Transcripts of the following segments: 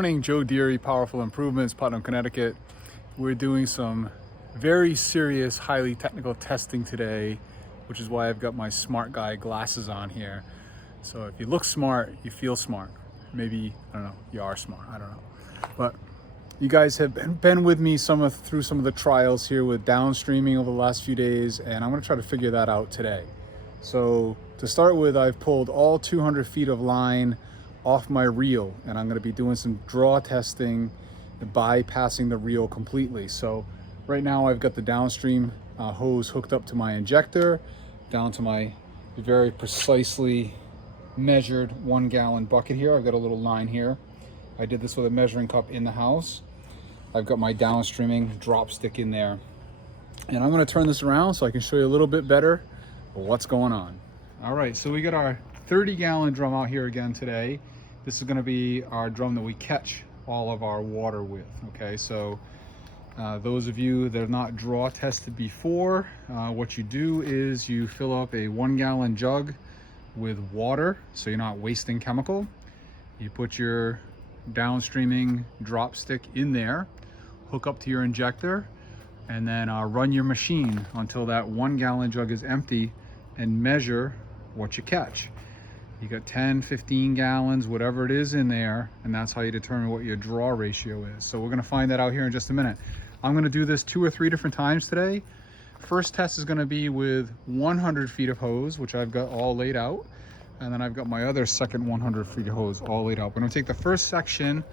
morning, Joe Deary, Powerful Improvements, Putnam, Connecticut. We're doing some very serious, highly technical testing today, which is why I've got my smart guy glasses on here. So if you look smart, you feel smart. Maybe, I don't know, you are smart, I don't know. But you guys have been with me through some of the trials here with downstreaming over the last few days, and I'm gonna try to figure that out today. So to start with, I've pulled all 200 feet of line off my reel, and I'm going to be doing some draw testing, bypassing the reel completely. So right now I've got the downstream hose hooked up to my injector, down to my very precisely measured 1 gallon bucket here. I've got a little line here. I did this with a measuring cup in the house. I've got my downstreaming drop stick in there, and I'm going to turn this around so I can show you a little bit better what's going on. All right, so we got our 30-gallon drum out here again today. This is going to be our drum that we catch all of our water with. Okay, so those of you that have not draw tested before, what you do is you fill up a 1 gallon jug with water so you're not wasting chemical. You put your downstreaming drop stick in there, hook up to your injector, and then run your machine until that 1 gallon jug is empty and measure what you catch. You got 10, 15 gallons, whatever it is in there, and that's how you determine what your draw ratio is. So we're gonna find that out here in just a minute. I'm gonna do this 2 or 3 different times today. First test is gonna be with 100 feet of hose, which I've got all laid out. And then I've got my other second 100 feet of hose all laid out. I'm gonna take the first section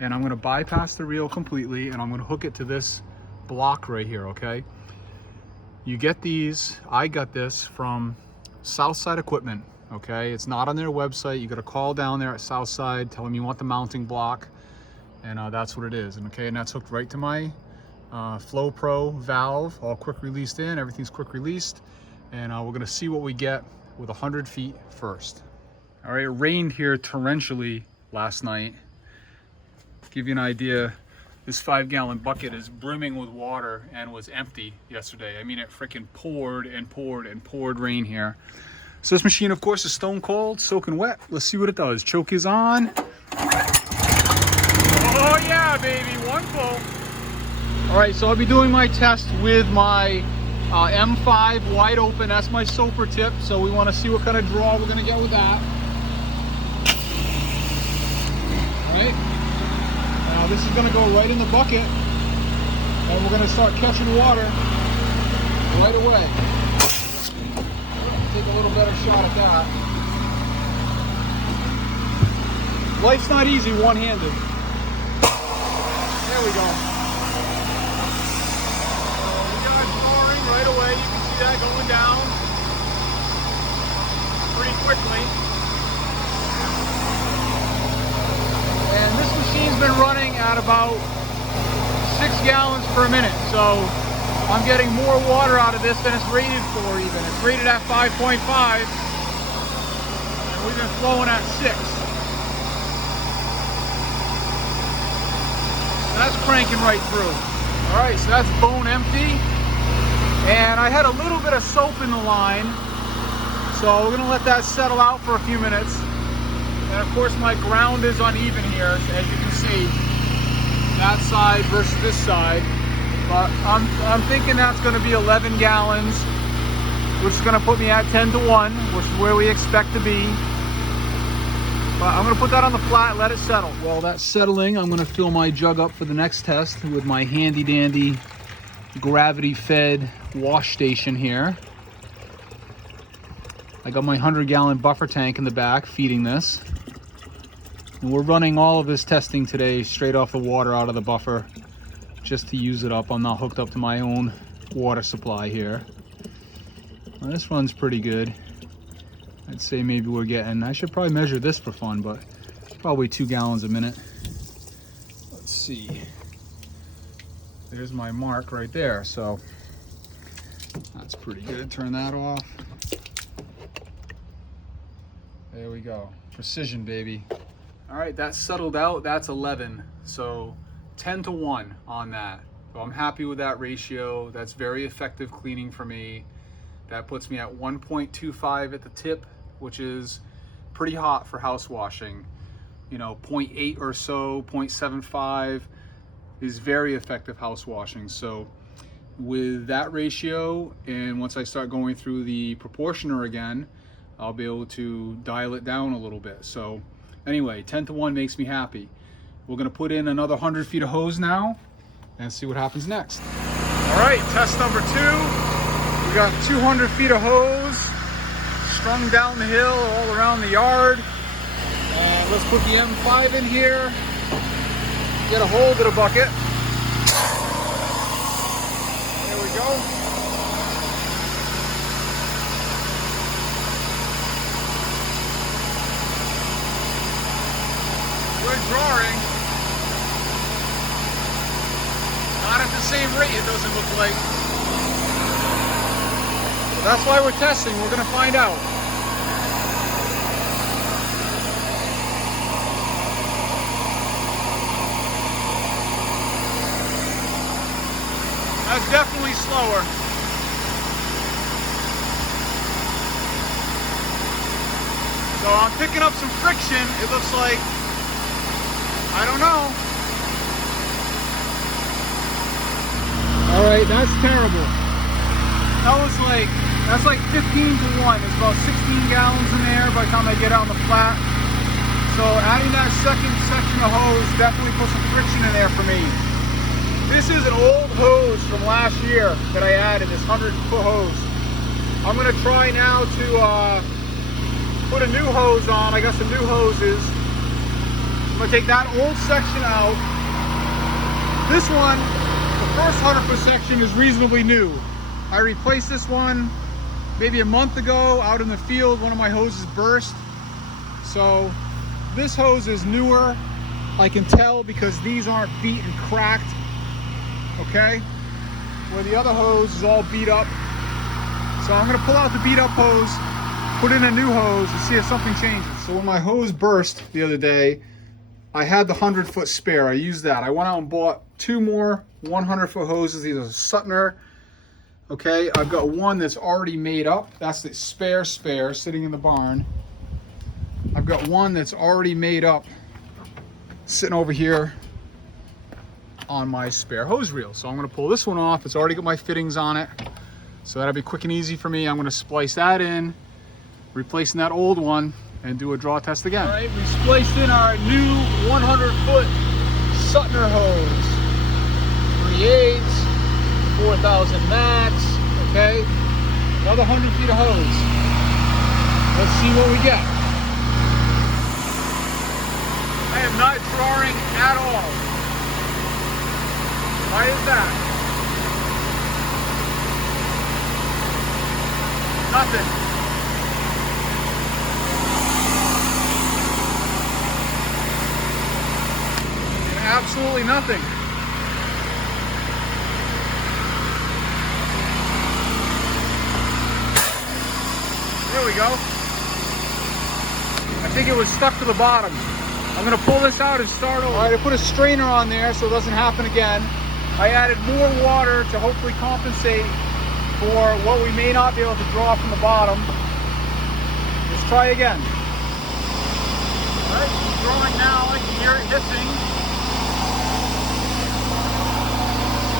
and I'm gonna bypass the reel completely, and I'm gonna hook it to this block right here, okay? You get these, I got this from Southside Equipment, okay? It's not on their website. You got to call down there at Southside, tell them you want the mounting block, and that's what it is. And okay, and that's hooked right to my Flow Pro valve, all quick released in, everything's quick released, and we're gonna see what we get with 100 feet first. All right, it rained here torrentially last night. To give you an idea, this 5 gallon bucket is brimming with water and was empty yesterday. I mean, it freaking poured and poured and poured rain here. So this machine, of course, is stone cold, soaking wet. Let's see what it does. Choke is on. Oh yeah, baby, 1 pull. All right, so I'll be doing my test with my M5 wide open. That's my soaper tip. So we want to see what kind of draw we're gonna get with that. All right. Now this is going to go right in the bucket, and we're going to start catching water right away. Take a little better shot at that. Life's not easy one-handed. There we go. We got drawing right away. You can see that going down pretty quickly. And this machine's been running at about 6 gallons per minute. So I'm getting more water out of this than it's rated for even. It's rated at 5.5, and we've been flowing at 6. So that's cranking right through. All right, so that's bone empty. And I had a little bit of soap in the line, so we're gonna let that settle out for a few minutes. And of course my ground is uneven here, as you can see, that side versus this side. But I'm thinking that's going to be 11 gallons, which is going to put me at 10 to 1, which is where we expect to be. But I'm going to put that on the flat, let it settle. While that's settling, I'm going to fill my jug up for the next test with my handy dandy gravity-fed wash station here. I got my 100-gallon buffer tank in the back feeding this. And we're running all of this testing today straight off the water out of the buffer just to use it up. I'm not hooked up to my own water supply here. Well, this runs pretty good. I'd say maybe we're getting, I should probably measure this for fun, but probably 2 gallons a minute. Let's see. There's my mark right there, so that's pretty good. Turn that off. There we go. Precision, baby. All right, that's settled out. That's 11. So 10 to 1 on that. So I'm happy with that ratio. That's very effective cleaning for me. That puts me at 1.25 at the tip, which is pretty hot for house washing. you know, 0.8 or so, 0.75 is very effective house washing. So with that ratio, and once I start going through the proportioner again, I'll be able to dial it down a little bit. So anyway, 10-to-1 makes me happy. We're gonna put in another 100 feet of hose now and see what happens next. All right, test number 2. We got 200 feet of hose strung down the hill all around the yard. And let's put the M5 in here, get a hold of the bucket. There we go. Good drawing. Not at the same rate, it doesn't look like. That's why we're testing. We're going to find out. That's definitely slower. So I'm picking up some friction. It looks like, I don't know. All right, that's terrible. That's like 15-to-1. There's about 16 gallons in there by the time I get out on the flat. So adding that second section of hose definitely put some friction in there for me. This is an old hose from last year that I added, this 100-foot hose. I'm gonna try now to put a new hose on. I got some new hoses. I'm gonna take that old section out. This one, the first 100-foot section is reasonably new. I replaced this one maybe a month ago out in the field. One of my hoses burst. So this hose is newer. I can tell because these aren't beat and cracked. Okay? Where the other hose is all beat up. So I'm gonna pull out the beat up hose, put in a new hose and see if something changes. So when my hose burst the other day, I had the 100-foot spare. I used that. I went out and bought 2 more 100-foot hoses. These are Sutner. Okay, I've got one that's already made up. That's the spare sitting in the barn. I've got one that's already made up sitting over here on my spare hose reel. So I'm gonna pull this one off. It's already got my fittings on it. So that'll be quick and easy for me. I'm gonna splice that in, replacing that old one, and do a draw test again. All right, we spliced in our new 100-foot Sutner hose. 3/8. 4,000 max, okay? Another 100 feet of hose. Let's see what we get. I am not drawing at all. Why is that? Nothing. Absolutely nothing. There we go. I think it was stuck to the bottom. I'm gonna pull this out and start over. All right, I put a strainer on there so it doesn't happen again. I added more water to hopefully compensate for what we may not be able to draw from the bottom. Let's try again. All right, I'm drawing now. I can hear it hissing.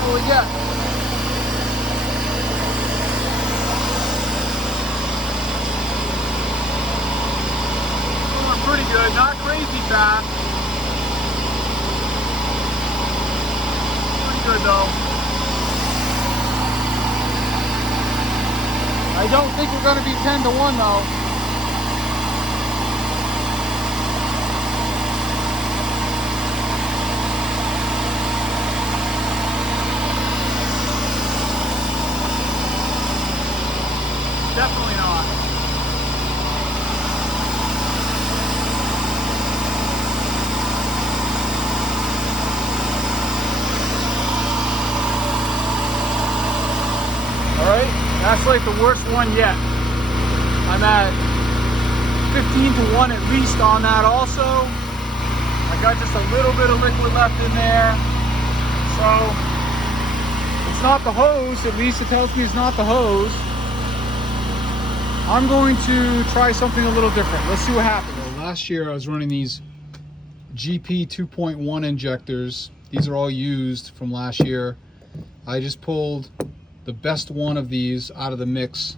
What do we get? Pretty good, not crazy fast. Pretty good though. I don't think we're going to be 10-to-1 though. Definitely not. That's like the worst one yet. I'm at 15-to-1 at least on that also. I got just a little bit of liquid left in there. So it's not the hose, at least it tells me it's not the hose. I'm going to try something a little different. Let's see what happens. Well, last year I was running these GP 2.1 injectors. These are all used from last year. I just pulled the best one of these out of the mix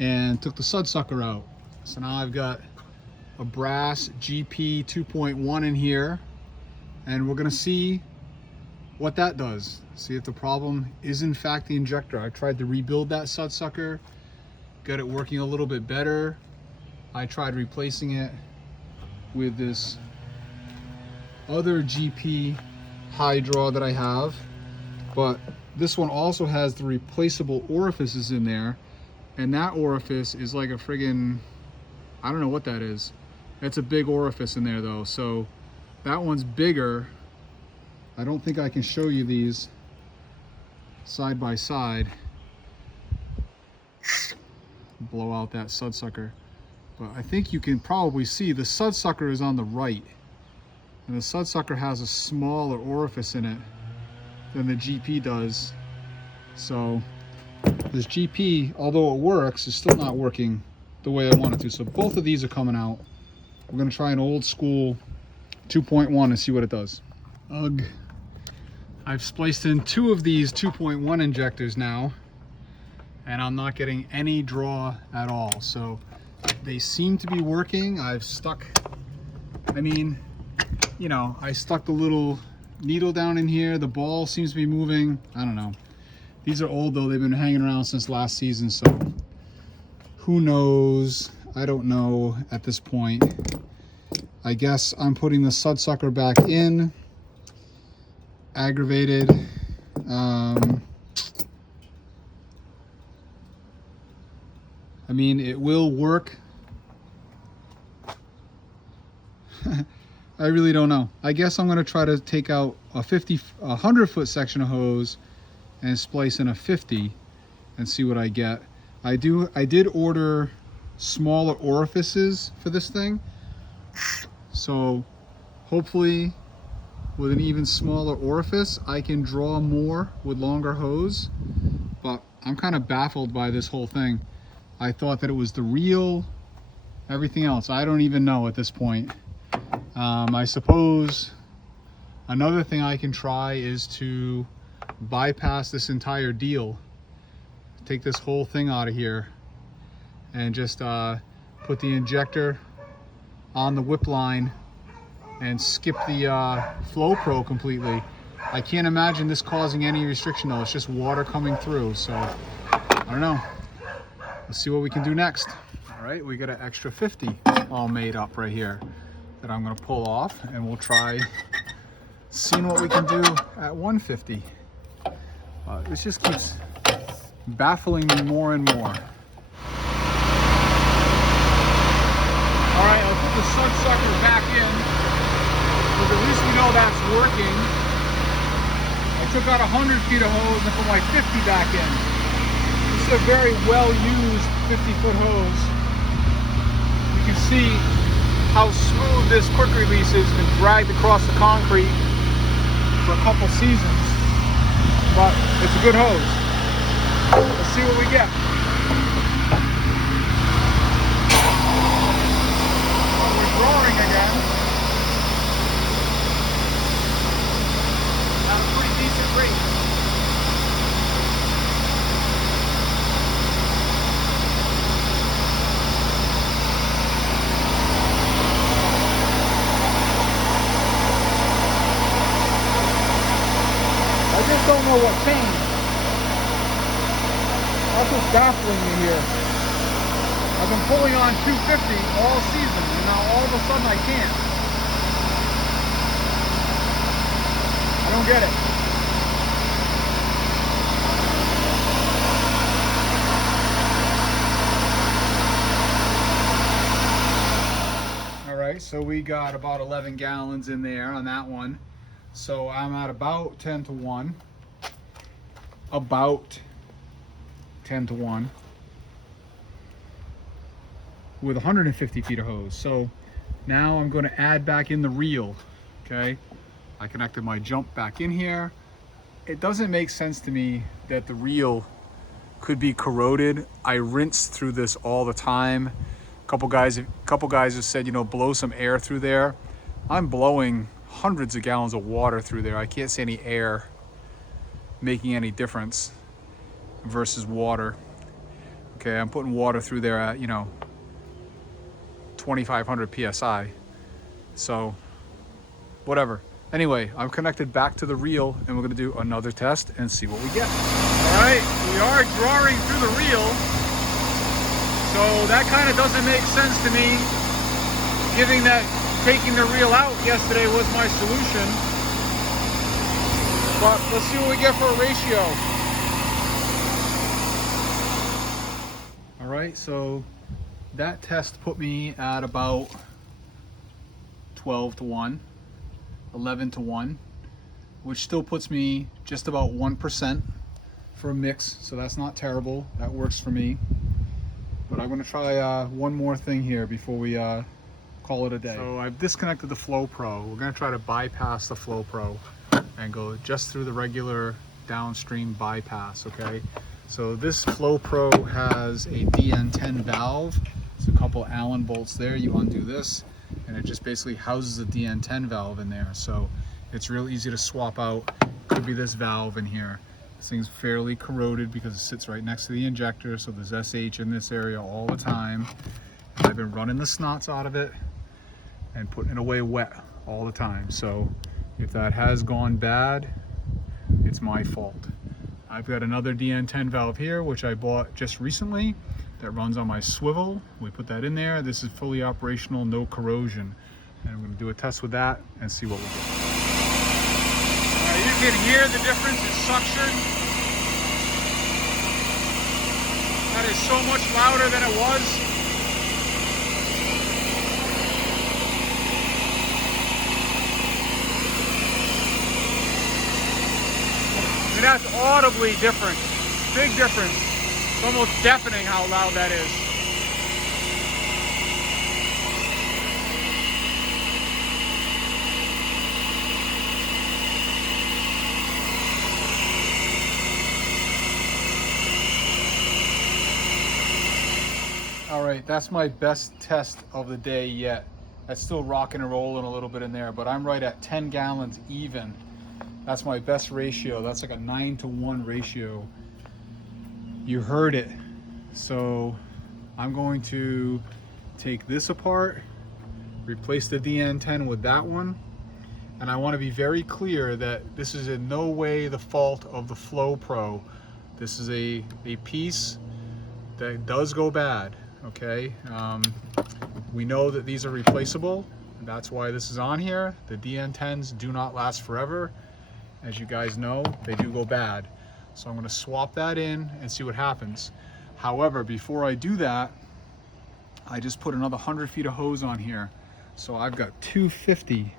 and took the sudsucker out. So now I've got a brass GP 2.1 in here, and we're gonna see what that does. See if the problem is in fact the injector. I tried to rebuild that sudsucker, got it working a little bit better. I tried replacing it with this other GP high draw that I have, but this one also has the replaceable orifices in there, and that orifice is like a friggin', I don't know what that is. It's a big orifice in there though, so that one's bigger. I don't think I can show you these side by side. Blow out that sudsucker. But I think you can probably see the sudsucker is on the right. And the sudsucker has a smaller orifice in it than the GP does. So this GP, although it works, is still not working the way I want it to. So both of these are coming out. We're gonna try an old school 2.1 and see what it does. Ugh. I've spliced in 2 of these 2.1 injectors now, and I'm not getting any draw at all. So they seem to be working. I've stuck, I mean, you know, I stuck the little needle down in here. The ball seems to be moving. I don't know. These are old though. They've been hanging around since last season, so who knows? I don't know at this point. I guess I'm putting the sudsucker back in. Aggravated. I mean, it will work. I really don't know. I guess I'm gonna try to take out a 100-foot section of hose and splice in a 50 and see what I get. I did order smaller orifices for this thing, so hopefully with an even smaller orifice I can draw more with longer hose. But I'm kind of baffled by this whole thing. I thought that it was the real everything else. I don't even know at this point. I suppose another thing I can try is to bypass this entire deal, take this whole thing out of here and just put the injector on the whip line and skip the flow pro completely. I can't imagine this causing any restriction though. It's just water coming through, so I don't know. Let's see what we can do next. All right, we got an extra 50 all made up right here that I'm gonna pull off, and we'll try seeing what we can do at 150. This just keeps baffling me more and more. All right, I'll put the sudsucker back in, because at least we know that's working. I took out 100 feet of hose and put my 50 back in. This is a very well-used 50-foot hose. You can see how smooth this quick release is. Been dragged across the concrete for a couple seasons, but it's a good hose. Let's see what we get. We're drawing again. At a pretty decent rate. I just don't know what changed. That's what's baffling me here. I've been pulling on 250 all season, and now all of a sudden I can't. I don't get it. All right, so we got about 11 gallons in there on that one. So I'm at about 10 to 1. About 10 to 1 with 150 feet of hose. So now I'm going to add back in the reel. Okay, I connected my jump back in here. It doesn't make sense to me that the reel could be corroded. I rinse through this all the time. A couple guys have said, you know, blow some air through there. I'm blowing hundreds of gallons of water through there. I can't see any air making any difference versus water. Okay, I'm putting water through there at, 2,500 PSI. So, whatever. Anyway, I'm connected back to the reel and we're gonna do another test and see what we get. All right, we are drawing through the reel. So that kind of doesn't make sense to me, given that taking the reel out yesterday was my solution. But let's see what we get for a ratio. All right, so that test put me at about 12 to 1, 11 to 1, which still puts me just about 1% for a mix. So that's not terrible. That works for me. But I'm gonna try one more thing here before we call it a day. So I've disconnected the Flow Pro. We're gonna try to bypass the Flow Pro and go just through the regular downstream bypass, okay? So this Flow Pro has a DN10 valve. It's a couple Allen bolts there. You undo this and it just basically houses a DN10 valve in there. So it's real easy to swap out. Could be this valve in here. This thing's fairly corroded because it sits right next to the injector, so there's SH in this area all the time. And I've been running the snots out of it and putting it away wet all the time. So if that has gone bad, it's my fault. I've got another DN10 valve here, which I bought just recently, that runs on my swivel. We put that in there. This is fully operational, no corrosion. And I'm gonna do a test with that and see what we get. You can hear the difference in suction. That is so much louder than it was. And that's audibly different. Big difference. It's almost deafening how loud that is. All right, that's my best test of the day yet. That's still rocking and rolling a little bit in there, but I'm right at 10 gallons even. That's my best ratio. That's like a 9 to 1 ratio. You heard it. So I'm going to take this apart, replace the DN10 with that one. And I want to be very clear that this is in no way the fault of the Flow Pro. This is a piece that does go bad. Okay, we know that these are replaceable. That's why this is on here. The DN10s do not last forever. As you guys know, they do go bad. So I'm going to swap that in and see what happens. However, before I do that, I just put another 100 feet of hose on here. So I've got 250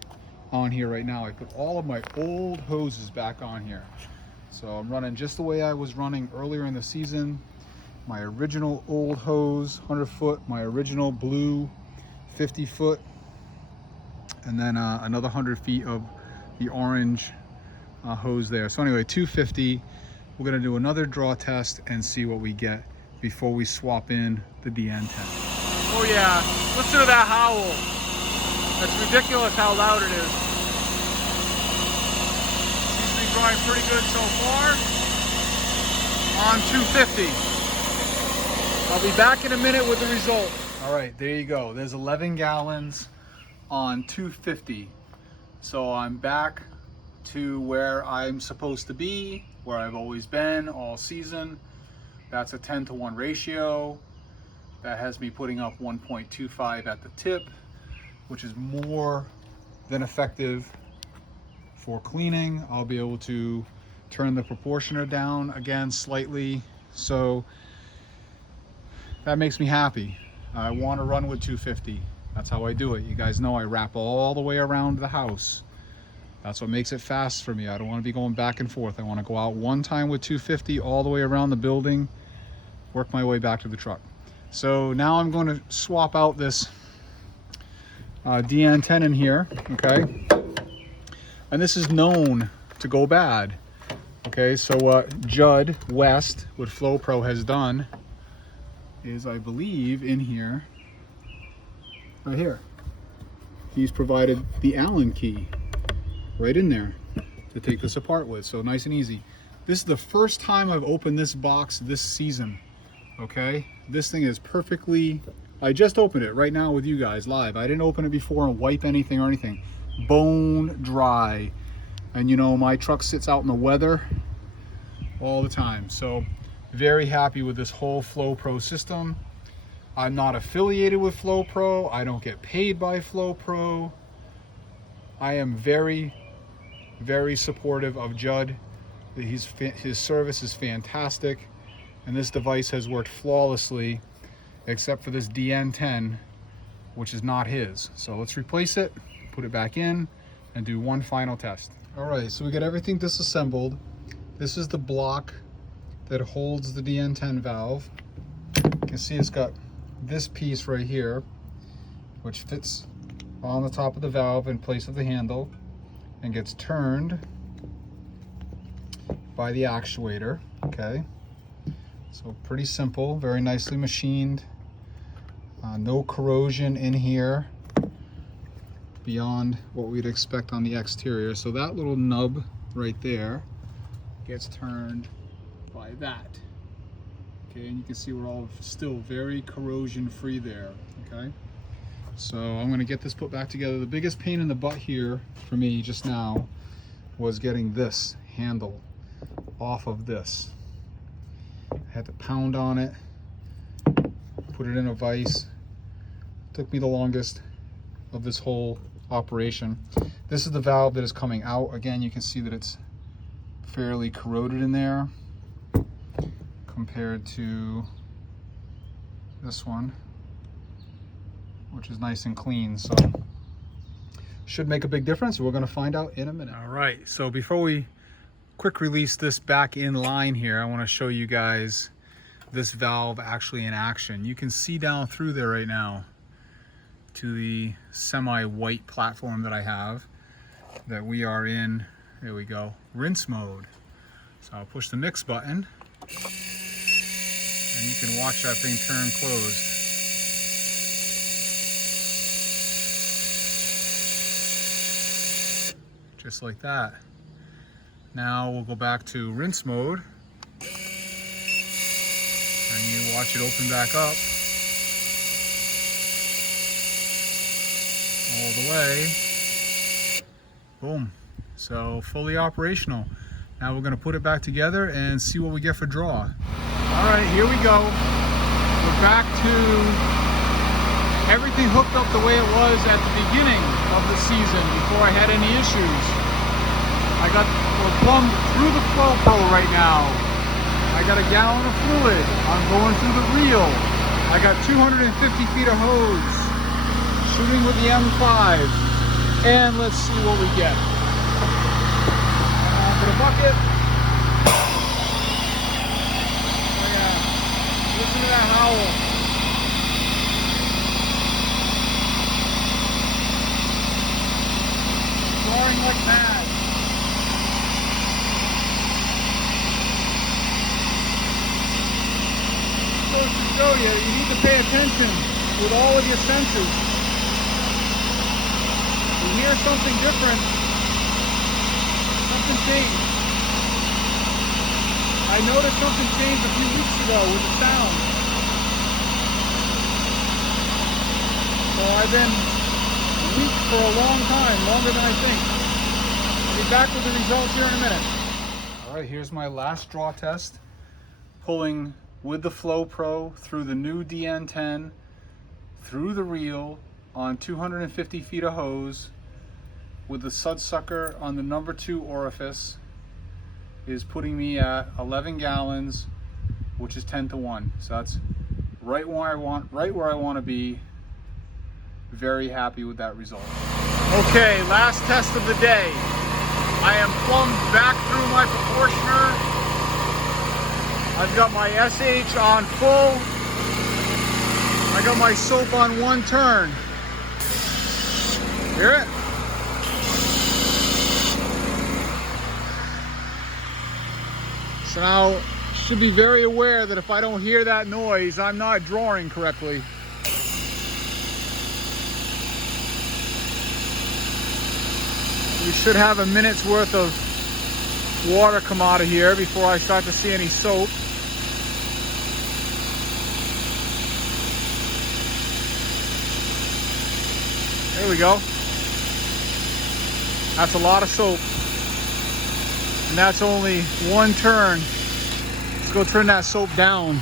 on here right now. I put all of my old hoses back on here. So I'm running just the way I was running earlier in the season. My original old hose, 100 foot, my original blue 50 foot, and then another 100 feet of the orange hose there. So anyway, 250. We're gonna do another draw test and see what we get before we swap in the DN10. Oh yeah, listen to that howl. That's ridiculous how loud it is. Seems to be drawing pretty good so far on 250. I'll be back in a minute with the result. All right, there you go. There's 11 gallons on 250. So I'm back to where I'm supposed to be, where I've always been all season. That's a 10 to 1 ratio. That has me putting up 1.25 at the tip, which is more than effective for cleaning. I'll be able to turn the proportioner down again slightly. So that makes me happy. I want to run with 250. That's how I do it. You guys know I wrap all the way around the house. That's what makes it fast for me. I don't want to be going back and forth. I want to go out one time with 250 all the way around the building, work my way back to the truck. So now I'm going to swap out this DN10 in here, okay? And this is known to go bad. Okay, so what Judd West with Flow Pro has done is, I believe, in here, right here. he's provided the Allen key right in there to take this apart with, so nice and easy. This is the first time I've opened this box this season, okay? This thing is perfectly, I just opened it right now with you guys live. I didn't open it before and wipe anything or anything. Bone dry. And you know, my truck sits out in the weather all the time. So very happy with this whole FlowPro system. I'm not affiliated with FlowPro. I don't get paid by FlowPro. I am very, very supportive of Judd. His service is fantastic. And this device has worked flawlessly, except for this DN10, which is not his. So let's replace it, put it back in, and do one final test. All right, so we got everything disassembled. This is the block that holds the DN10 valve. You can see it's got this piece right here, which fits on the top of the valve in place of the handle and gets turned by the actuator, okay? So pretty simple, very nicely machined. No corrosion in here beyond what we'd expect on the exterior. So that little nub right there gets turned by that. Okay, and you can see we're all still very corrosion free there, okay? So I'm gonna get this put back together. The biggest pain in the butt here for me just now was getting this handle off of this. I had to pound on it, put it in a vise. Took me the longest of this whole operation. This is the valve that is coming out. Again, you can see that it's fairly corroded in there compared to this one, which is nice and clean. So should make a big difference. We're going to find out in a minute. All right, so before we quick release this back in line here, I want to show you guys this valve actually in action. You can see down through there right now to the semi-white platform that I have, that we are in, there we go, rinse mode. So I'll push the mix button and you can watch that thing turn closed. Just like that. Now we'll go back to rinse mode and you watch it open back up all the way. Boom. So fully operational. Now we're going to put it back together and see what we get for draw. All right, here we go. We're back to everything hooked up the way it was at the beginning of the season before I had any issues. We're plumbed through the FlowPro right now. I got a gallon of fluid. I'm going through the reel. I got 250 feet of hose, shooting with the M5. And let's see what we get. For the bucket. Oh yeah, listen to that howl. Roaring like mad. Goes to show you, you need to pay attention with all of your senses. You hear something different, something changed. I noticed something changed a few weeks ago with the sound. So I've been weak for a long time, longer than I think. I'll be back with the results here in a minute. All right, here's my last draw test. Pulling with the FlowPro through the new DN10, through the reel on 250 feet of hose with the sudsucker on the number 2 orifice is putting me at 11 gallons, which is 10 to 1. So that's right where I want to be. Very happy with that result. Okay, last test of the day. I am plumbed back through my proportioner. I've got my SH on full. I got my soap on 1 turn. Hear it? So now, should be very aware that if I don't hear that noise, I'm not drawing correctly. We should have a minute's worth of water come out of here before I start to see any soap. There we go. That's a lot of soap. And that's only one turn. Let's go turn that soap down.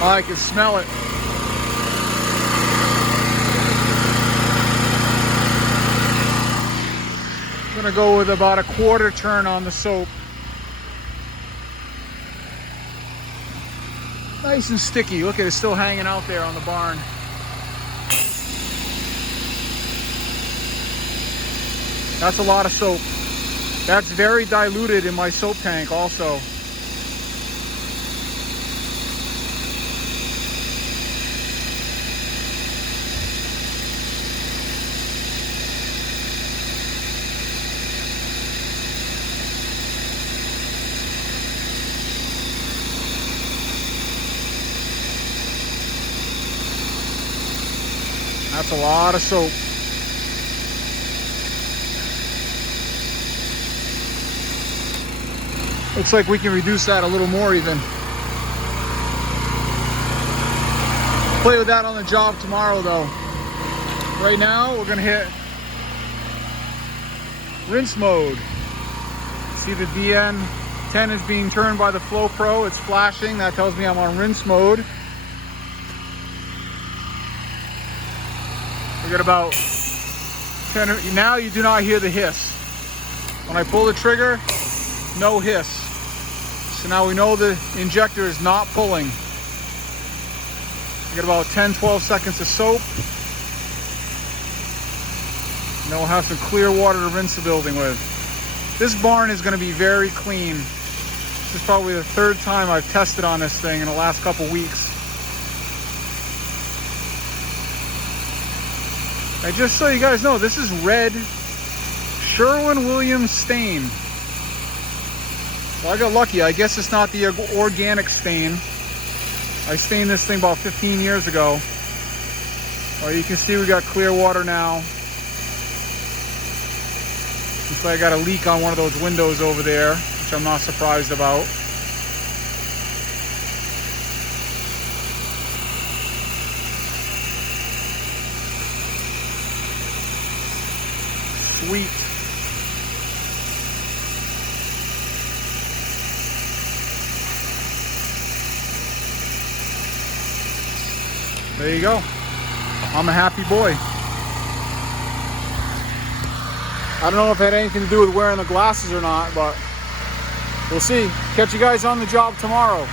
Oh, I can smell it. I'm gonna go with about a quarter turn on the soap. Nice and sticky. Look at it, still hanging out there on the barn. That's a lot of soap. That's very diluted in my soap tank also. That's a lot of soap. Looks like we can reduce that a little more even. Play with that on the job tomorrow though. Right now we're gonna hit rinse mode. See the DN10 is being turned by the Flow Pro. It's flashing. That tells me I'm on rinse mode. We got about 10. Now you do not hear the hiss. When I pull the trigger, no hiss. So now we know the injector is not pulling. We got about 10-12 seconds of soap. And then we'll have some clear water to rinse the building with. This barn is going to be very clean. This is probably the third time I've tested on this thing in the last couple weeks. And just so you guys know, this is red Sherwin-Williams stain. Well, I got lucky. I guess it's not the organic stain. I stained this thing about 15 years ago. Well, you can see we got clear water now. Looks like I got a leak on one of those windows over there, which I'm not surprised about. Sweet. There you go. I'm a happy boy. I don't know if it had anything to do with wearing the glasses or not, but we'll see. Catch you guys on the job tomorrow.